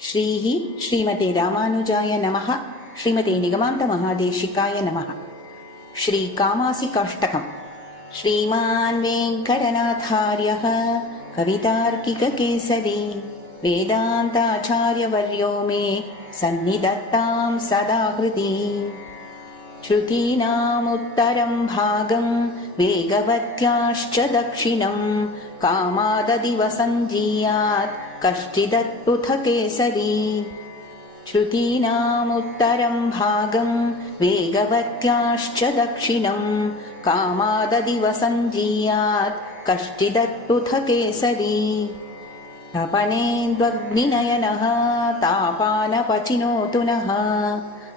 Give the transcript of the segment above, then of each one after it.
श्रीः श्रीमते रामानुजाय नमः। श्रीमते निगमान्तमहादेशिकाय नमः। श्रीकामासिकाष्टकम्। श्रीमान् वेङ्कटनाथार्यः कवितार्किककेसरी वेदान्ताचार्यवर्यो मे सन्निधत्तां सदा हृदि। श्रुतीनामुत्तरं भागं वेगवत्याश्च दक्षिणं कामाददिवसञ्जीयात् कश्चिदत्पृथकेसरी। श्रुतीनामुत्तरं भागं वेगवत्याश्च दक्षिणं कामाददिवसञ्जीयात् कश्चिदत्पृथकेसरी। तपनेन्द्वग्निनयनः तापानपचिनोतु नः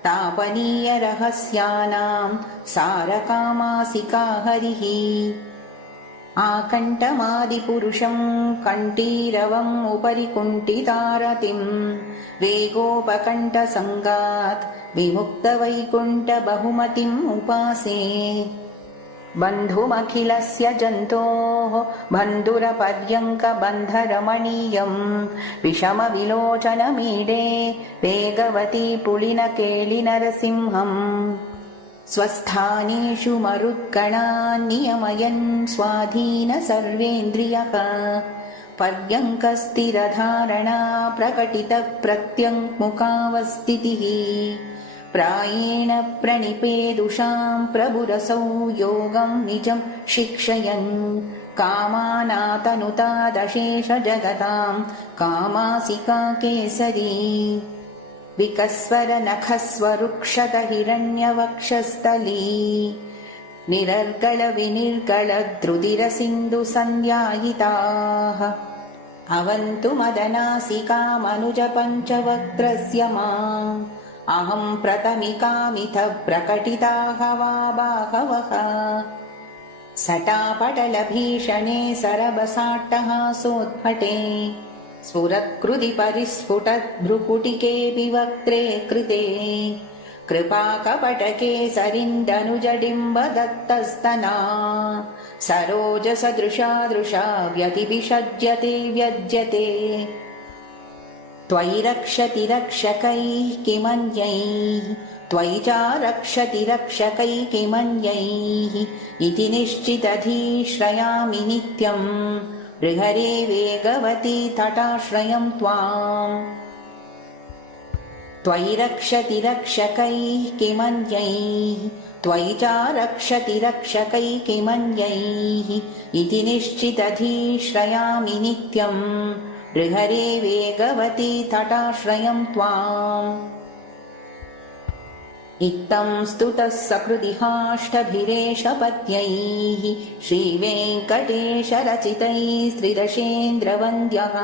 तापनीयरहस्यानां सारकामासिका हरिः। आकण्ठमादिपुरुषं कण्ठीरवम् उपरि कुण्ठितारतिं वेगोपकण्ठसङ्गात् विमुक्तवैकुण्ठबहुमतिम् उपासे। बन्धुमखिलस्य जन्तोः बन्धुरपर्यङ्कबन्धरमणीयं विषमविलोचनमीडे वेगवती पुलिनकेलिनरसिंहम्। स्वस्थानेषु मरुत्कणान् नियमयन् स्वाधीन सर्वेन्द्रियः पर्यङ्कस्थिरधारणा प्रकटितप्रत्यङ्मुखावस्थितिः। प्रायेण प्रणिपेदुषां प्रभुरसौ योगं निजं शिक्षयन् कामानातनुतादशेषजगतां कामासिका केसरी। विकस्वरनखस्वरुक्षत हिरण्यवक्षस्थली निरर्गलविनिर्गलद्रुधिरसिन्धुसन्ध्यायिताः। अवन्तु मदनासिकामनुजपञ्चवक्त्रस्य माम् अहं प्रथमिकामिथ प्रकटिताः वा बाहवः। सटापटलभीषणे सरबसाट्टहासोद्भटे स्फुरत्कृति परिस्फुटद्भ्रुकुटिकेऽपि वक्त्रे कृते। कृपाकपटकेसरिन्दनुजडिम्बदत्तस्तना सरोजसदृशा व्यतिविषज्यते व्यज्यते। त्वयि रक्षति रक्षकैः किमन्यैः त्वयि च रक्षति रक्षकैः किमन्यैः इति निश्चितधीश्रयामि नित्यम् हृहरे वेगवती तटाश्रयं त्वाम्। त्वयि रक्षति रक्षकैः किमन्यैः त्वयि च रक्षति रक्षकैः किमन्यैः इति निश्चितधीश्रयामि नित्यम् हृहरे वेगवती तटाश्रयं त्वाम्। इत्थं स्तुतः सकृदिहाष्टभिरेशपत्न्यैः श्रीवेङ्कटेशरचितैस्त्रिदशेन्द्रवन्द्यः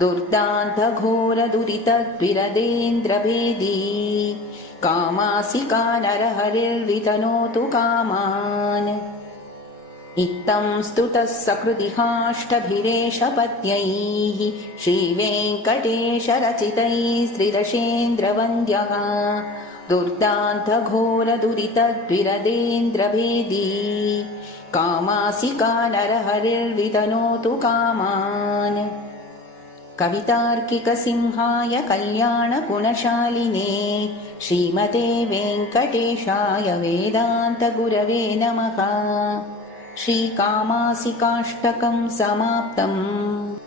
दुर्दान्तघोरदुरितद्विरदेन्द्रभेदी कामासिका नरहरिर्वितनोतु कामान्। इत्थं स्तुतः सकृदिहाष्टभिरेशपत्न्यैः श्रीवेङ्कटेशरचितैस्त्रिदशेन्द्रवन्द्यः दुर्दान्तघोरदुरितद्विरदेन्द्रभेदी कामासिका नरहरिर्वितनोतु कामान्। कवितार्किकसिंहाय कल्याणगुणशालिने श्रीमते वेङ्कटेशाय वेदान्तगुरवे नमः। श्रीकामासिकाष्टकं समाप्तम्।